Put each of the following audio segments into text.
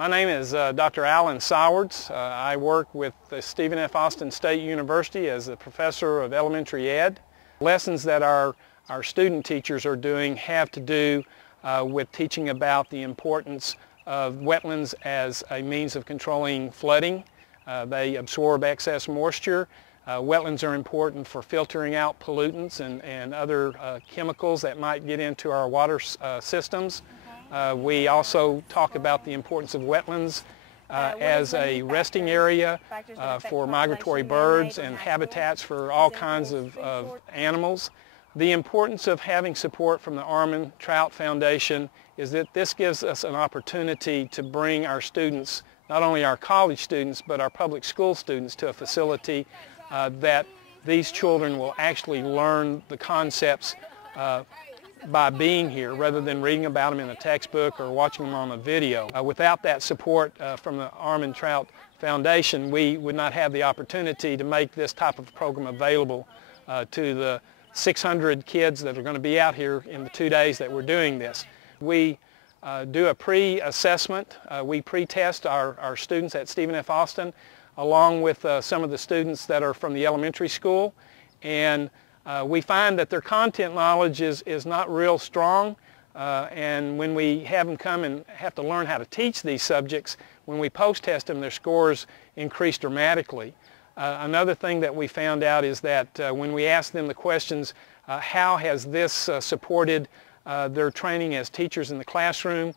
My name is Dr. Alan Sowards. I work with the Stephen F. Austin State University as a professor of elementary ed. Lessons that our student teachers are doing have to do with teaching about the importance of wetlands as a means of controlling flooding. They absorb excess moisture. Wetlands are important for filtering out pollutants and other chemicals that might get into our water systems. We also talk about the importance of wetlands as a resting area for migratory birds and habitats for all kinds of animals. The importance of having support from the Armand Trout Foundation is that this gives us an opportunity to bring our students, not only our college students, but our public school students, to a facility that these children will actually learn the concepts by being here rather than reading about them in a textbook or watching them on a video. Without that support from the Armand Trout Foundation, we would not have the opportunity to make this type of program available to the 600 kids that are going to be out here in the 2 days that we're doing this. We do a pre-assessment. We pre-test our students at Stephen F. Austin along with some of the students that are from the elementary school, and we find that their content knowledge is not real strong, and when we have them come and have to learn how to teach these subjects, when we post-test them, their scores increase dramatically. Another thing that we found out is that when we ask them the questions, how has this supported their training as teachers in the classroom,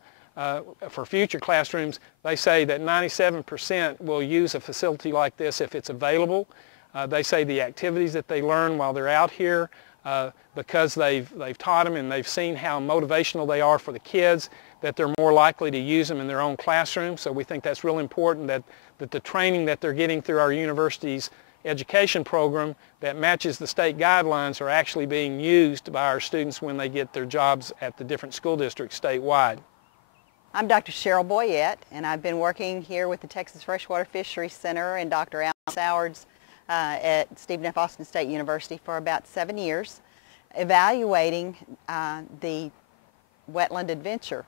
for future classrooms, they say that 97% will use a facility like this if it's available. They say the activities that they learn while they're out here, because they've taught them and they've seen how motivational they are for the kids, that they're more likely to use them in their own classroom. So we think that's real important that the training that they're getting through our university's education program that matches the state guidelines are actually being used by our students when they get their jobs at the different school districts statewide. I'm Dr. Cheryl Boyette, and I've been working here with the Texas Freshwater Fisheries Center and Dr. Alan Sowards at Stephen F. Austin State University for about 7 years, evaluating the Wetland Adventure.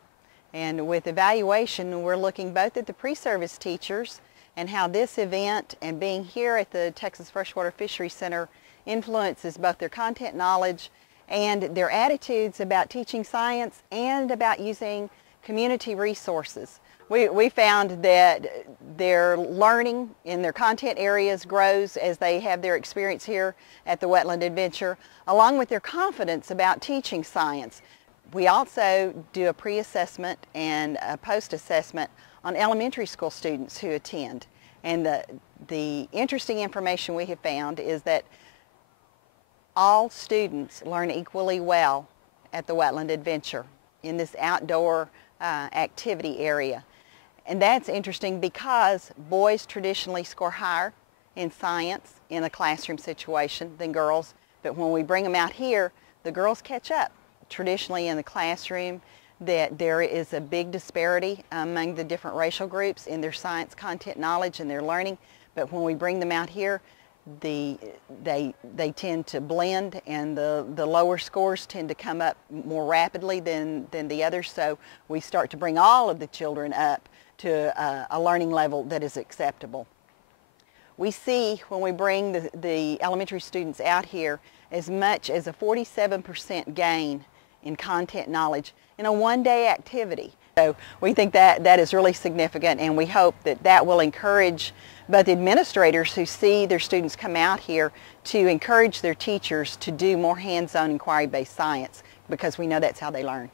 And with evaluation, we're looking both at the pre-service teachers and how this event and being here at the Texas Freshwater Fisheries Center influences both their content knowledge and their attitudes about teaching science and about using community resources. We found that their learning in their content areas grows as they have their experience here at the Wetland Adventure, along with their confidence about teaching science. We also do a pre-assessment and a post-assessment on elementary school students who attend. And the interesting information we have found is that all students learn equally well at the Wetland Adventure in this outdoor activity area. And that's interesting because boys traditionally score higher in science in a classroom situation than girls, but when we bring them out here, the girls catch up. Traditionally in the classroom, that there is a big disparity among the different racial groups in their science content knowledge and their learning, but when we bring them out here, they tend to blend, and the lower scores tend to come up more rapidly than the others, so we start to bring all of the children up to a learning level that is acceptable. We see when we bring the elementary students out here as much as a 47% gain in content knowledge in a one-day activity. So we think that is really significant, and we hope that will encourage both administrators who see their students come out here to encourage their teachers to do more hands-on inquiry-based science, because we know that's how they learn.